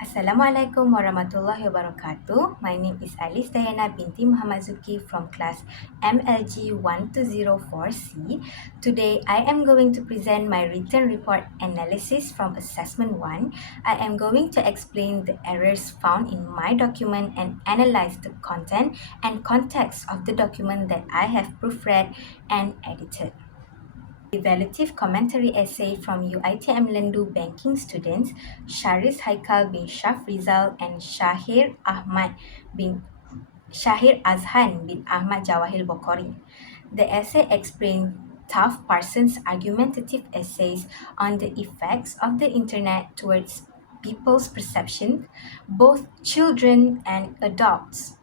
Assalamualaikum warahmatullahi wabarakatuh. My name is Alice Diana binti Muhammad Zuki from class MLG 1204C. Today, I am going to present my written report analysis from Assessment 1. I am going to explain the errors found in my document and analyze the content and context of the document that I have proofread and edited. Evaluative commentary essay from UiTM Lendu banking students Sharis Haikal bin Shaf Rizal and Shahir Azhan bin Ahmad Jawahir Bokhari. The essay explains Taft Parsons' argumentative essays on the effects of the internet towards people's perception, both children and adults.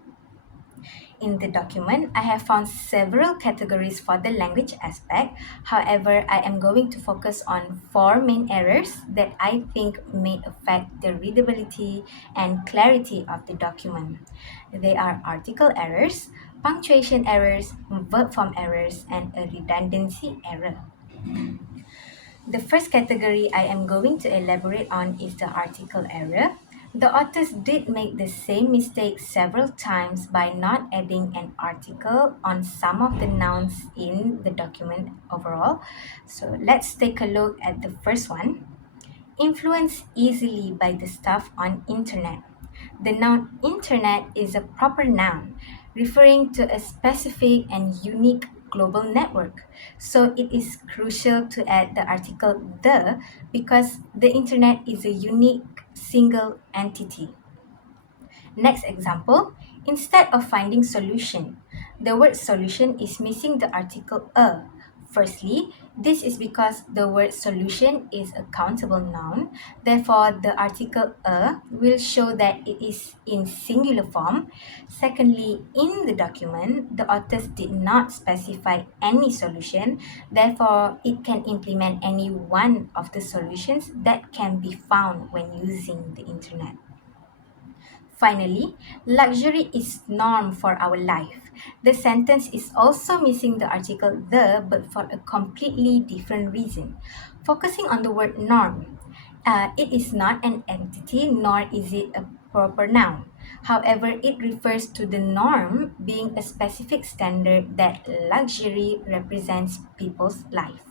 In the document, I have found several categories for the language aspect. However, I am going to focus on four main errors that I think may affect the readability and clarity of the document. They are article errors, punctuation errors, verb form errors, and a redundancy error. The first category I am going to elaborate on is the article error. The authors did make the same mistake several times by not adding an article on some of the nouns in the document overall. So let's take a look at the first one. Influenced easily by the stuff on internet. The noun internet is a proper noun referring to a specific and unique global network. So it is crucial to add the article the because the internet is a unique single entity. Next example, instead of finding solution, the word solution is missing the article a. Firstly, this is because the word solution is a countable noun. Therefore, the article a will show that it is in singular form. Secondly, in the document, the authors did not specify any solution. Therefore, it can implement any one of the solutions that can be found when using the internet. Finally, luxury is norm for our life. The sentence is also missing the article the but for a completely different reason. Focusing on the word norm, it is not an entity nor is it a proper noun. However, it refers to the norm being a specific standard that luxury represents people's life.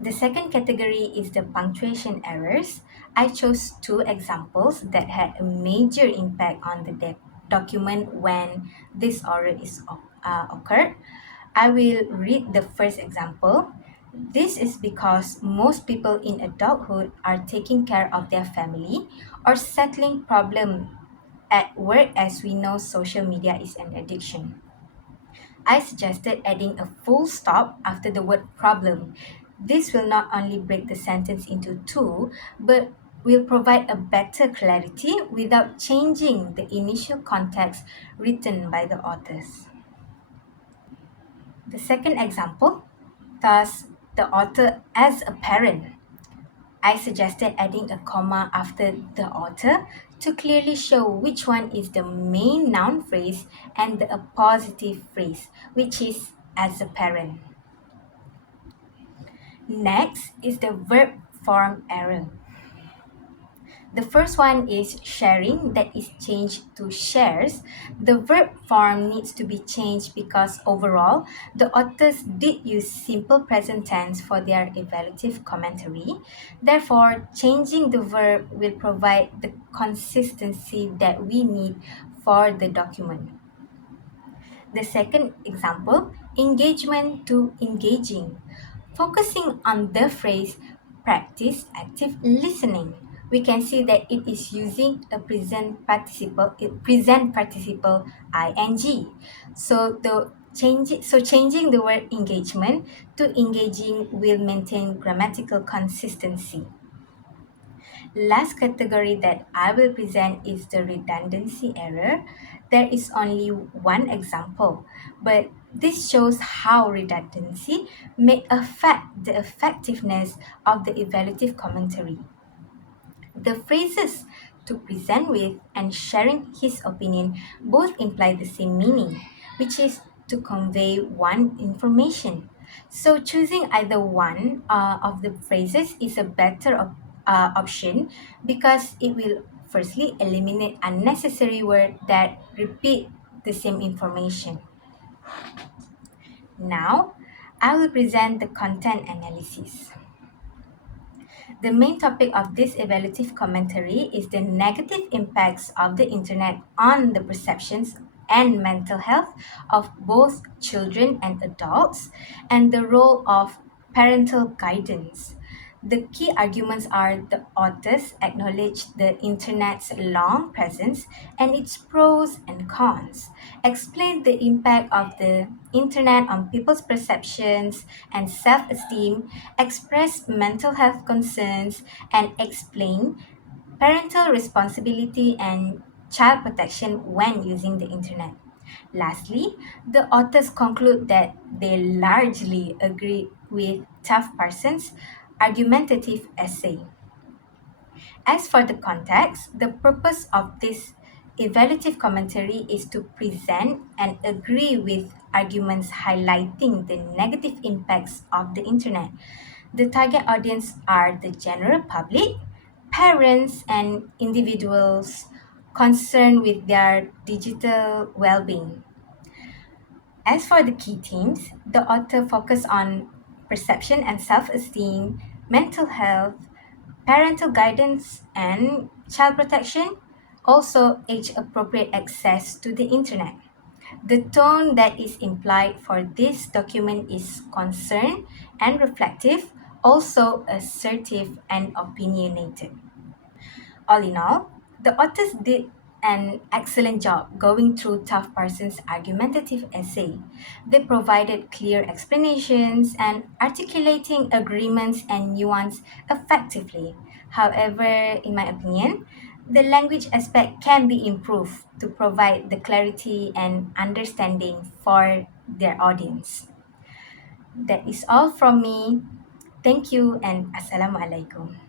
The second category is the punctuation errors. I chose two examples that had a major impact on the document when this error is occurred. I will read the first example. This is because most people in adulthood are taking care of their family or settling problem at work, as we know social media is an addiction. I suggested adding a full stop after the word problem. This will not only break the sentence into two, but will provide a better clarity without changing the initial context written by the authors. The second example, thus the author as a parent. I suggested adding a comma after the author to clearly show which one is the main noun phrase and the appositive phrase, which is as a parent. Next is the verb form error. The first one is sharing, that is changed to shares. The verb form needs to be changed because overall, the authors did use simple present tense for their evaluative commentary. Therefore, changing the verb will provide the consistency that we need for the document. The second example, engagement to engaging. Focusing on the phrase practice active listening, we can see that it is using a present participle ing. Changing the word engagement to engaging will maintain grammatical consistency. Last category that I will present is the redundancy error. There is only one example, but this shows how redundancy may affect the effectiveness of the evaluative commentary. The phrases to present with and sharing his opinion both imply the same meaning, which is to convey one information. So choosing either one of the phrases is a better option because it will firstly eliminate unnecessary words that repeat the same information. Now, I will present the content analysis. The main topic of this evaluative commentary is the negative impacts of the internet on the perceptions and mental health of both children and adults, and the role of parental guidance. The key arguments are the authors acknowledge the internet's long presence and its pros and cons, explain the impact of the internet on people's perceptions and self esteem, express mental health concerns, and explain parental responsibility and child protection when using the internet. Lastly, the authors conclude that they largely agree with Taft Parsons' argumentative essay. As for the context, the purpose of this evaluative commentary is to present and agree with arguments highlighting the negative impacts of the internet. The target audience are the general public, parents, and individuals concerned with their digital well being. As for the key themes, the author focused on perception and self esteem, mental health, parental guidance, and child protection, also age appropriate access to the internet. The tone that is implied for this document is concerned and reflective, also assertive and opinionated. All in all, the authors did an excellent job going through Tough Parsons' argumentative essay. They provided clear explanations and articulating agreements and nuance effectively. However, in my opinion, the language aspect can be improved to provide the clarity and understanding for their audience. That is all from me. Thank you and Assalamualaikum.